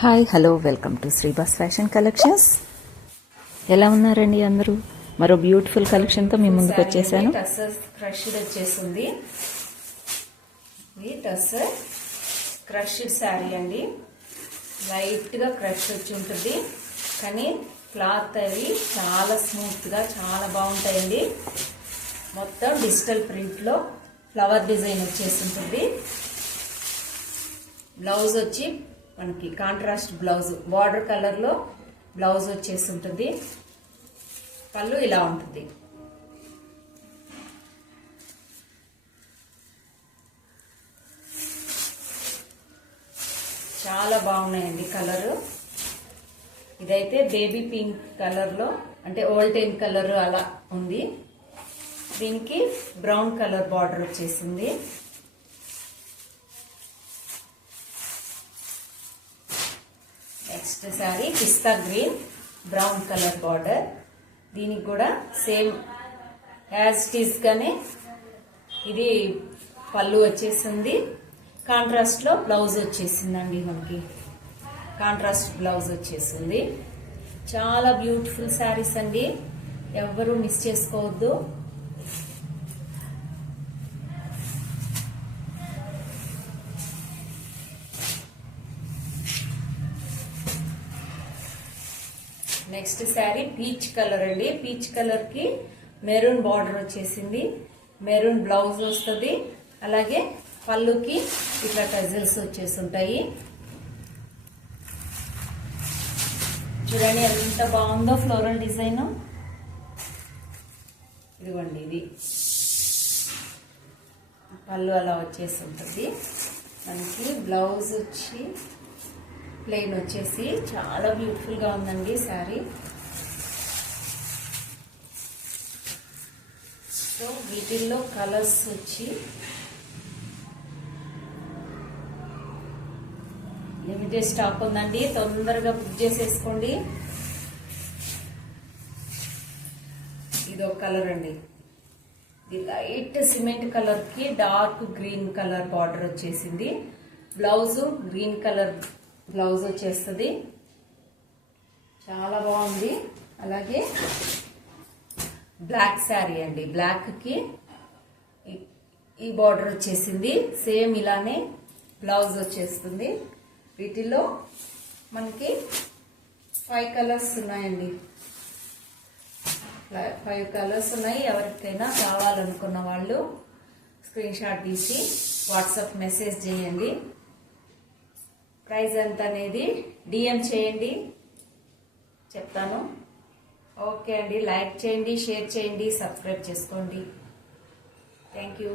Hi hello welcome to Sribas fashion collections. ఎలా ఉన్నారండి అందరూ? మరో బ్యూటిఫుల్ కలెక్షన్తో మీ ముందుకు వచ్చేసాను. టస్సర్ క్రష్డ్ వచ్చేసింది. ఇది టస్సర్ క్రష్డ్ శారీ అండి. లైట్గా క్రష్ వచ్చి ఉంటుంది, కానీ క్లాత్ అవి చాలా స్మూత్గా చాలా బాగుంటాయండి. మొత్తం డిజిటల్ ప్రింట్లో ఫ్లవర్ డిజైన్ వచ్చేసి ఉంటుంది. బ్లౌజ్ వచ్చి మనకి కాంట్రాస్ట్ బ్లౌజ్, బార్డర్ కలర్లో బ్లౌజ్ వచ్చేసి ఉంటుంది. పళ్ళు ఇలా ఉంటుంది. చాలా బాగున్నాయండి కలరు. ఇదైతే బేబీ పింక్ కలర్లో, అంటే ఓల్టైన్ కలర్ అలా ఉంది. దీనికి బ్రౌన్ కలర్ బార్డర్ వచ్చేసింది. నెక్స్ట్ శారీ పిస్తా గ్రీన్ బ్రౌన్ కలర్ బార్డర్. దీనికి కూడా సేమ్ యాజ్ ఇట్ ఈస్ గానే ఇది పళ్ళు వచ్చేసింది. కాంట్రాస్ట్ లో బ్లౌజ్ వచ్చేసిందండి. మనకి కాంట్రాస్ట్ బ్లౌజ్ వచ్చేసింది. చాలా బ్యూటిఫుల్ శారీస్ అండి, ఎవరు మిస్ చేసుకోవద్దు. నెక్స్ట్ శారీ పీచ్ కలర్ అండి. పీచ్ కలర్ కి మెరూన్ బార్డర్ వచ్చేసింది. మెరూన్ బ్లౌజ్ వస్తుంది. అలాగే పళ్ళుకి ఇట్లా టజల్స్ వచ్చేసి ఉంటాయి. చూడండి ఎంత బాగుందో ఫ్లోరల్ డిజైన్. ఇదిగోండి, ఇది పళ్ళు అలా వచ్చేసి ఉంటుంది. మనకి బ్లౌజ్ వచ్చి ప్లెయిన్ వచ్చేసి చాలా బ్యూటిఫుల్ గా ఉందండి శారీ. సో వీటిల్లో కలర్స్ వచ్చి లిమిటెడ్ స్టాక్ ఉందండి, తొందరగా బుక్ చేసేసుకోండి. ఇది ఒక కలర్ అండి. ఇది లైట్ సిమెంట్ కలర్ కి డార్క్ గ్రీన్ కలర్ బార్డర్ వచ్చేసింది. బ్లౌజ్ గ్రీన్ కలర్ బ్లౌజ్ వచ్చేస్తుంది. చాలా బాగుంది. అలాగే బ్లాక్ శారీ అండి. బ్లాక్ కి ఈ బార్డర్ వచ్చేసింది. సేమ్ ఇలానే బ్లౌజ్ వచ్చేస్తుంది. వీటిల్లో మనకి 5 కలర్స్ ఉన్నాయండి. 5 కలర్స్ ఉన్నాయి. ఎవరికైనా కావాలనుకున్న వాళ్ళు స్క్రీన్ షాట్ తీసి వాట్సాప్ మెసేజ్ చేయండి. ప్రైస్ ఎంత అనేది డిఎం చేయండి, చెప్తాను. ఓకే అండి, లైక్ చేయండి, షేర్ చేయండి, సబ్స్క్రైబ్ చేసుకోండి. Thank you.